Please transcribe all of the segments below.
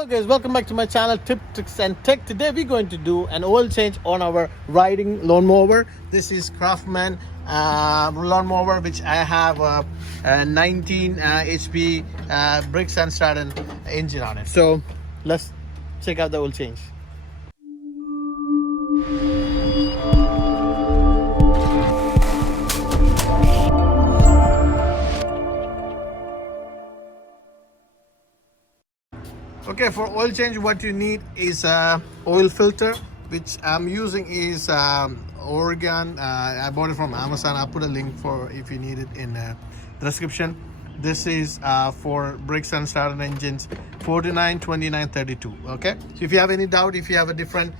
Hello guys, welcome back to my channel Tip, Tricks and Tech. Today we're going to do an oil change on our riding lawnmower. This is Craftsman lawnmower, which I have a 19 HP bricks and Stratton engine on it. So let's check out the oil change. Okay, for oil change what you need is a oil filter, which I'm using is Oregon. I bought it from Amazon. I'll put a link for if you need it in the description. This is for bricks and Stratton engines 49, 29, 32. Okay, so if you have any doubt, if you have a different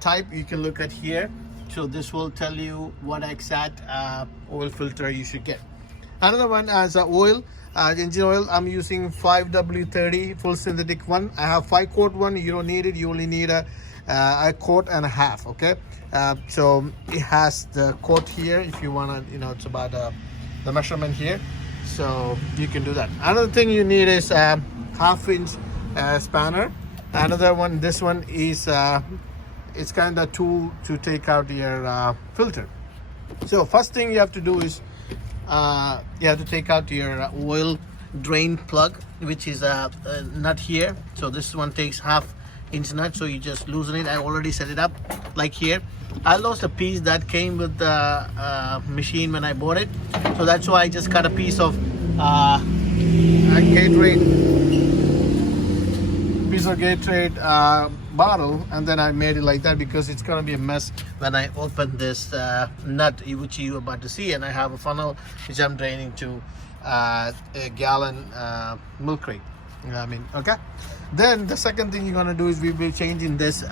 type, you can look at here. So this will tell you what exact oil filter you should get. Another one as oil, engine oil, I'm using 5W30 full synthetic one. I have 5-quart one. You don't need it. You only need a quart and a half. Okay, so it has the quart here. If you want to, it's about the measurement here, so you can do that. Another thing you need is a 1/2-inch spanner. Another one, this one is it's kind of tool to take out your filter. So first thing you have to do is you have to take out your oil drain plug, which is a nut here. So this one takes 1/2-inch nut, so you just loosen it. I already set it up like here. I lost a piece that came with the machine when I bought it, so that's why I just cut a piece of Gatorade bottle, and then I made it like that because it's gonna be a mess when I open this nut, which you're about to see. And I have a funnel which I'm draining to a gallon milk crate. Okay. Then the second thing you're gonna do is we'll be changing this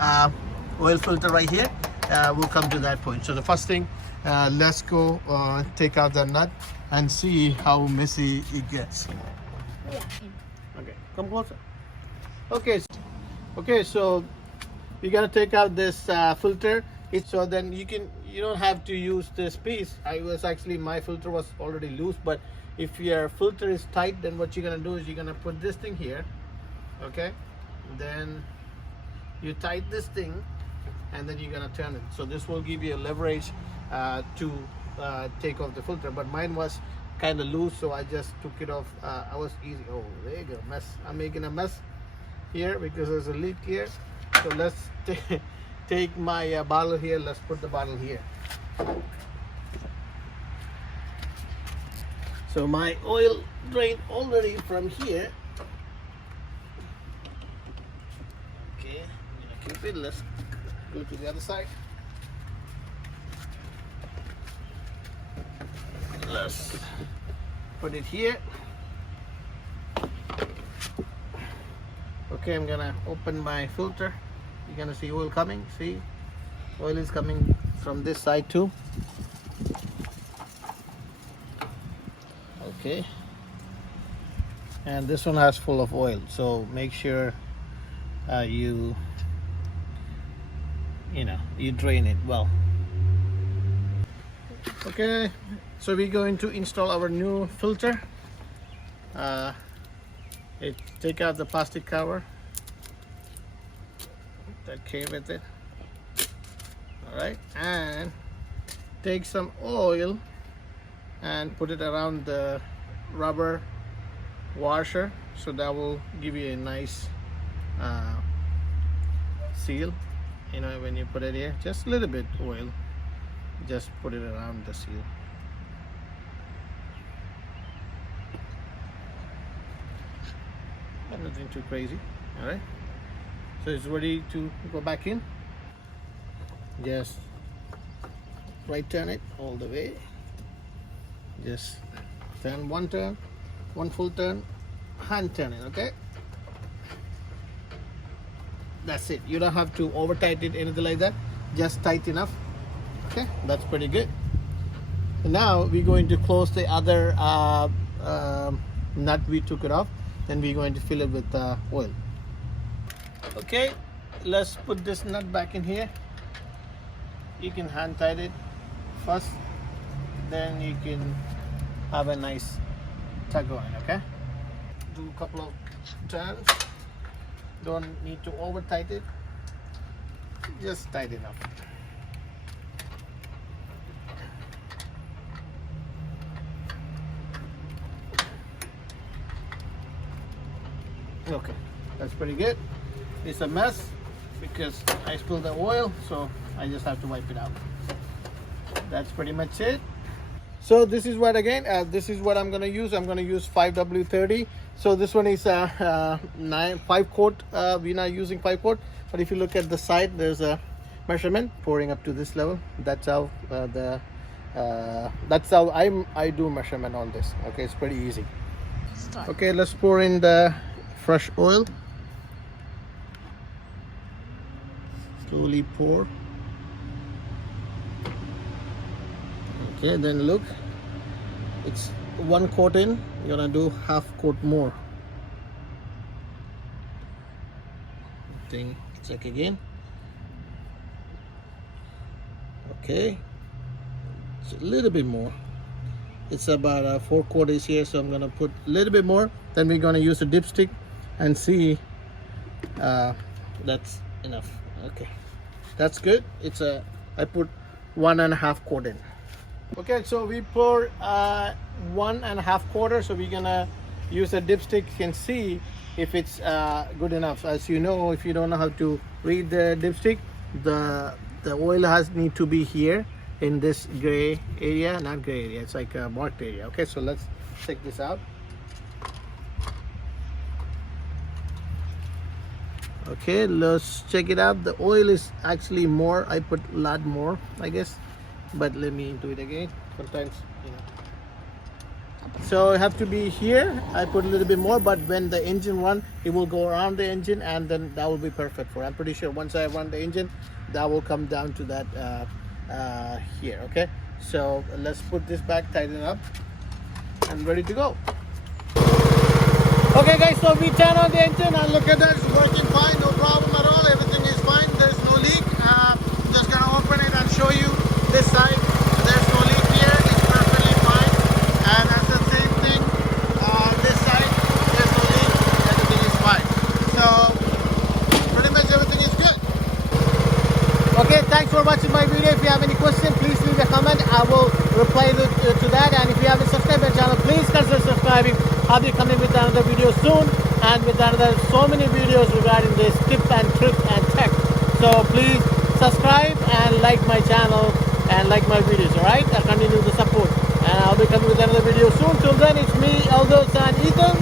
oil filter right here. We'll come to that point. So the first thing, let's go take out the nut and see how messy it gets. Yeah. Okay, come closer. Okay, so you're gonna take out this filter. So then you don't have to use this piece. My filter was already loose, but if your filter is tight, then what you're gonna do is you're gonna put this thing here. Okay, then you tighten this thing, and then you're gonna turn it. So this will give you a leverage to take off the filter. But mine was kind of loose, so I just took it off. I was easy. Oh, there you go. Mess. I'm making a mess here because there's a leak here. So let's take my bottle here. Let's put the bottle here. So my oil drained already from here. Okay, I'm gonna keep it. Let's go to the other side. Let's put it here. Okay, I'm gonna open my filter. You're gonna see oil coming. See, oil is coming from this side too. Okay, and this one has full of oil, so make sure you drain it well. Okay, so we're going to install our new filter. Take out the plastic cover that came with it. All right, and take some oil and put it around the rubber washer, so that will give you a nice seal. When you put it here, just a little bit oil, just put it around the seal. Nothing too crazy. All right, so it's ready to go back in. Just right turn it all the way. Just turn one full turn, hand turn it. Okay, that's it. You don't have to over tighten it, anything like that. Just tight enough. Okay, that's pretty good. And now we're going to close the other nut. We took it off. Then we're going to fill it with oil. Okay, let's put this nut back in here. You can hand tighten it first, then you can have a nice tug on it. Okay, do a couple of turns. Don't need to over tighten it, just tight enough. Okay, that's pretty good. It's a mess because I spilled the oil, so I just have to wipe it out. That's pretty much it. So this is what, again, this is what I'm going to use. I'm going to use 5W30. So this one is 5 quart. We're not using 5 quart, but if you look at the side, there's a measurement pouring up to this level. That's how I do measurement on this. Okay, it's pretty easy. Okay, let's pour in the fresh oil. Slowly pour. Okay, then look, it's 1 quart in. You're gonna do half quart more. Check again. Okay, it's a little bit more. It's about 4 quarters here, so I'm gonna put a little bit more. Then we're gonna use a dipstick and see that's enough. Okay, that's good. I put 1.5 quart in. Okay, so we pour 1.5 quarter. So we're gonna use a dipstick. You can see if it's good enough. As you know, if you don't know how to read the dipstick, the oil need to be here in this gray area, not gray area. It's like a marked area. Okay, so let's check this out. Okay, let's check it out. The oil is actually more. I put a lot more, I guess, but let me do it again. Sometimes, you know. So it have to be here. I put a little bit more, but when the engine run, it will go around the engine, and then that will be perfect for. I'm pretty sure once I run the engine, that will come down to that here. Okay, so let's put this back, tighten it up, and ready to go. Okay guys, so we turn on the engine and look at that, it's working fine, no problem at all, everything is fine, there's no leak. I'm just gonna open it and show you this side. There's no leak here, it's perfectly fine. And that's the same thing, this side, there's no leak, everything is fine. So pretty much everything is good. Okay, thanks for watching my video. If you have any questions, please leave a comment. I will reply to that. And if you haven't subscribed my channel, please consider subscribing. I'll be coming with another video soon, and with another so many videos regarding this tip and trick and tech. So please subscribe and like my channel and like my videos. All right, I'll continue the support, and I'll be coming with another video soon. Till then, it's me, Aldo and Ethan.